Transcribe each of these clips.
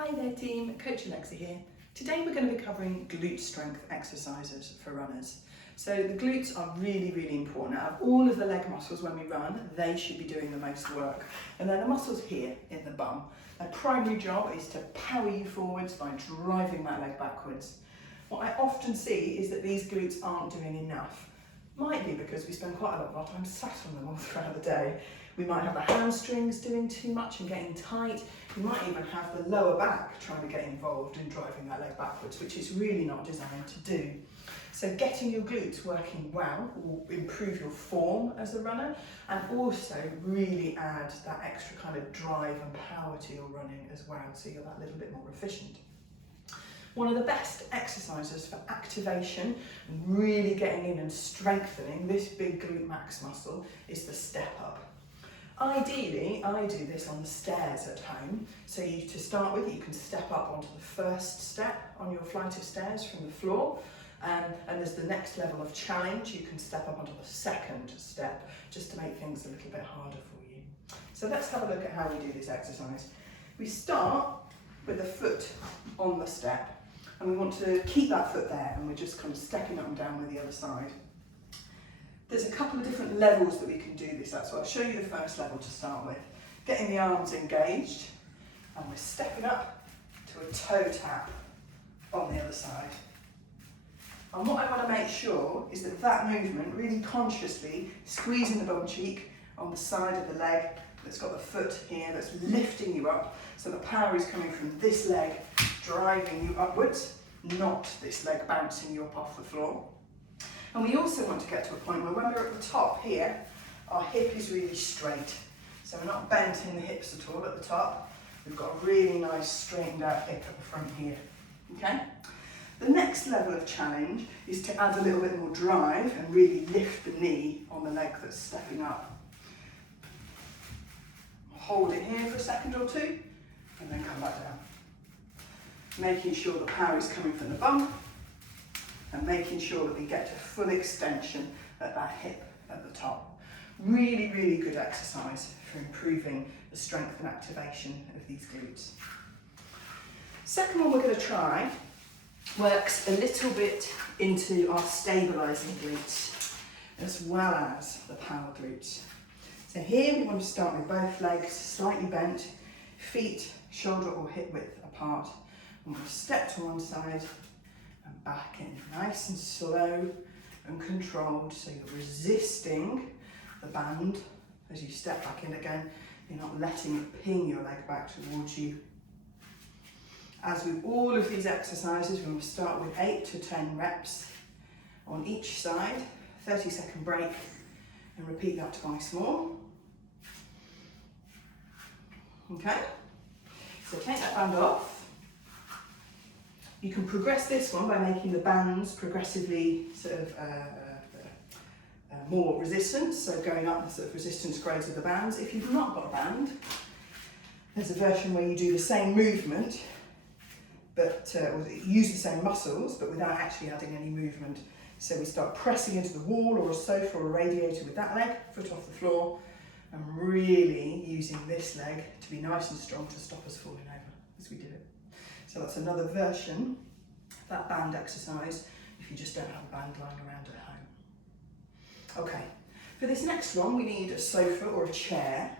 Hi there team, Coach Alexa here. Today we're going to be covering glute strength exercises for runners. So the glutes are really important. Out of all of the leg muscles when we run, they should be doing the most work. And they're the muscles here in the bum. Their primary job is to power you forwards by driving that leg backwards. What I often see is that these glutes aren't doing enough. Might be because we spend quite a lot of our time sat on them all throughout the day. We might have the hamstrings doing too much and getting tight. We might even have the lower back trying to get involved in driving that leg backwards, which is really not designed to do. So getting your glutes working well will improve your form as a runner and also really add that extra kind of drive and power to your running as well, so you're that little bit more efficient. One of the best exercises for activation and really getting in and strengthening this big glute max muscle is the step up. Ideally, I do this on the stairs at home. So to start with, you can step up onto the first step on your flight of stairs from the floor. And as the next level of challenge, you can step up onto the second step just to make things a little bit harder for you. So let's have a look at how we do this exercise. We start with the foot on the step. And we want to keep that foot there, and we're just kind of stepping up and down with the other side. There's a couple of different levels that we can do this at, so I'll show you the first level to start with. Getting the arms engaged, and we're stepping up to a toe tap on the other side. And what I want to make sure is that that movement, really consciously squeezing the bum cheek on the side of the leg that's got the foot here, that's lifting you up, so the power is coming from this leg driving you upwards, not this leg bouncing you up off the floor. And we also want to get to a point where when we're at the top here, our hip is really straight. So we're not bent in the hips at all at the top. We've got a really nice straightened out hip at the front here. Okay? The next level of challenge is to add a little bit more drive and really lift the knee on the leg that's stepping up. Hold it here for a second or two, and then come back down. Making sure the power is coming from the bum, and making sure that we get to full extension at that hip at the top. Really good exercise for improving the strength and activation of these glutes. Second one we're going to try works a little bit into our stabilising glutes as well as the power glutes. So here we want to start with both legs slightly bent, feet shoulder or hip width apart. I'm going to step to one side and back in, nice and slow and controlled, so you're resisting the band as you step back in again. You're not letting it ping your leg back towards you. As with all of these exercises, we're going to start with 8 to 10 reps on each side, 30-second break, and repeat that twice more. Okay, so take that band off. You can progress this one by making the bands progressively sort of more resistant, so going up the sort of resistance grades of the bands. If you've not got a band, there's a version where you do the same movement, but use the same muscles, but without actually adding any movement. So we start pressing into the wall or a sofa or a radiator with that leg, foot off the floor, and really using this leg to be nice and strong to stop us falling over as we do it. So that's another version of that band exercise if you just don't have a band lying around at home. Okay, for this next one we need a sofa or a chair.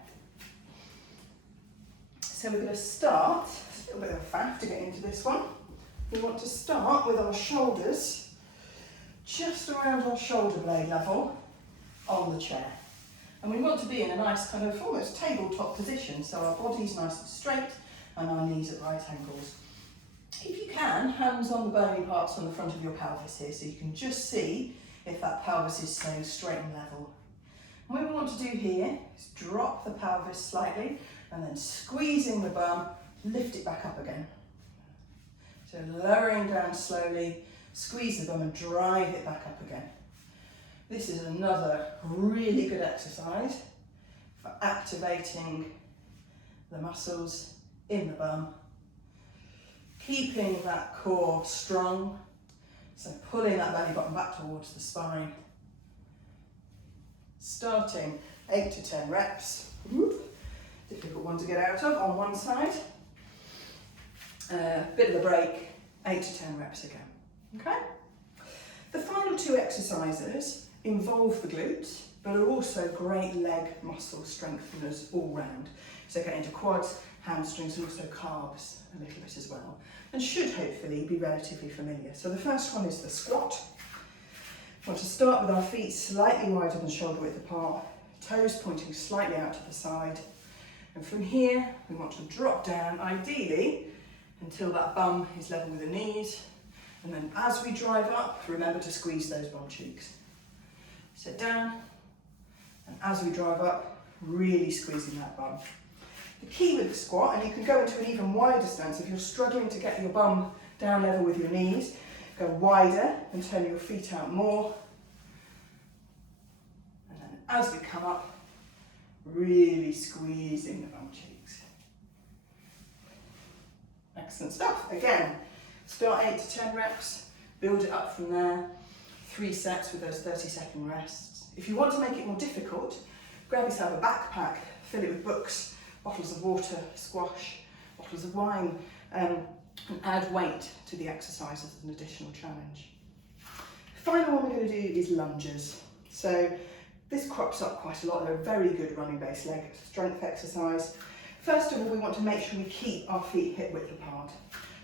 So we're going to start, a little bit of a faff to get into this one. We want to start with our shoulders just around our shoulder blade level on the chair. And we want to be in a nice kind of almost tabletop position, so our body's nice and straight and our knees at right angles. If you can, hands on the bony parts on the front of your pelvis here, so you can just see if that pelvis is staying straight and level. And what we want to do here is drop the pelvis slightly and then squeezing the bum, lift it back up again. So lowering down slowly, squeeze the bum and drive it back up again. This is another really good exercise for activating the muscles in the bum, keeping that core strong, so pulling that belly button back towards the spine. Starting 8 to 10 reps. Difficult one to get out of on one side. bit of a break, 8 to 10 reps again. Okay? The final two exercises involve the glutes, but are also great leg muscle strengtheners all round. So get into quads, hamstrings, and also calves a little bit as well, and should hopefully be relatively familiar. So the first one is the squat. We want to start with our feet slightly wider than shoulder width apart, toes pointing slightly out to the side, and from here we want to drop down, ideally until that bum is level with the knees, and then as we drive up, remember to squeeze those bum cheeks. Sit down, and as we drive up, really squeezing that bum. The key with the squat, and you can go into an even wider stance if you're struggling to get your bum down level with your knees, go wider and turn your feet out more. And then as we come up, really squeezing the bum cheeks. Excellent stuff. Again, start 8 to 10 reps, build it up from there. 3 sets with those 30-second rests. If you want to make it more difficult, grab yourself a backpack, fill it with books, bottles of water, squash, bottles of wine, and add weight to the exercise as an additional challenge. Final one we're going to do is lunges. So this crops up quite a lot. They're a very good running-based leg strength exercise. First of all, we want to make sure we keep our feet hip width apart.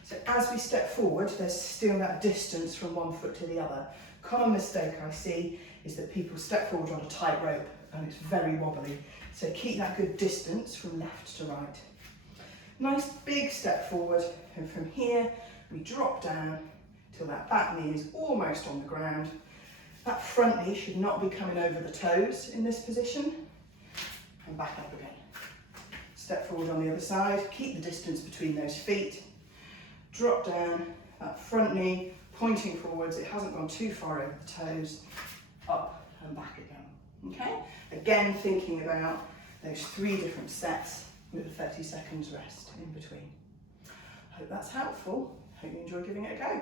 So as we step forward, there's still that distance from one foot to the other. Common mistake I see is that people step forward on a tight rope and it's very wobbly. So keep that good distance from left to right. Nice big step forward, and from here we drop down till that back knee is almost on the ground. That front knee should not be coming over the toes in this position. And back up again. Step forward on the other side, keep the distance between those feet. Drop down, that front knee pointing forwards, it hasn't gone too far over the toes, up and back again. Okay? Again, thinking about those 3 different sets with a 30 seconds rest in between. Hope that's helpful. Hope you enjoy giving it a go.